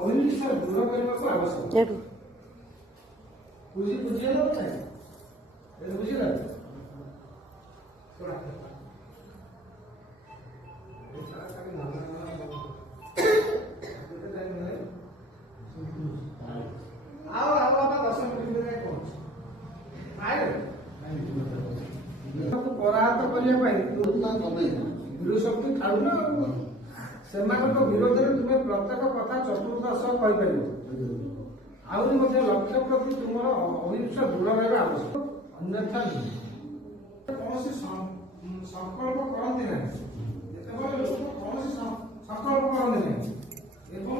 ଅହିଂସା ଦୂର କରିବାକୁ ଆବଶ୍ୟକ। ବୁଝିଲ ବୁଝିଲ ପରାହତ କରିବା ପାଇଁ ବିରୋଧ ଶକ୍ତି ଛାଡୁନ। ସେମାନଙ୍କ ବିରୋଧରେ ତୁମେ ପ୍ରତ୍ୟେକ କଥା ଚତୁର୍ଥ ସହ କହିପାରିବ। ଆହୁରି ମଧ୍ୟ ଲକ୍ଷ୍ୟ ପ୍ରତି ତୁମର ଅହିଂସା ଦୃଢ ରହିବା ଆବଶ୍ୟକ, ଅନ୍ୟଥା କୌଣସି ସଂକଳ୍ପ କରନ୍ତି ନାହିଁ। ଯେତେବେଳେ ଲୋକ କୌଣସି ସଂକଳ୍ପ କରନ୍ତି ନାହିଁ ଏବଂ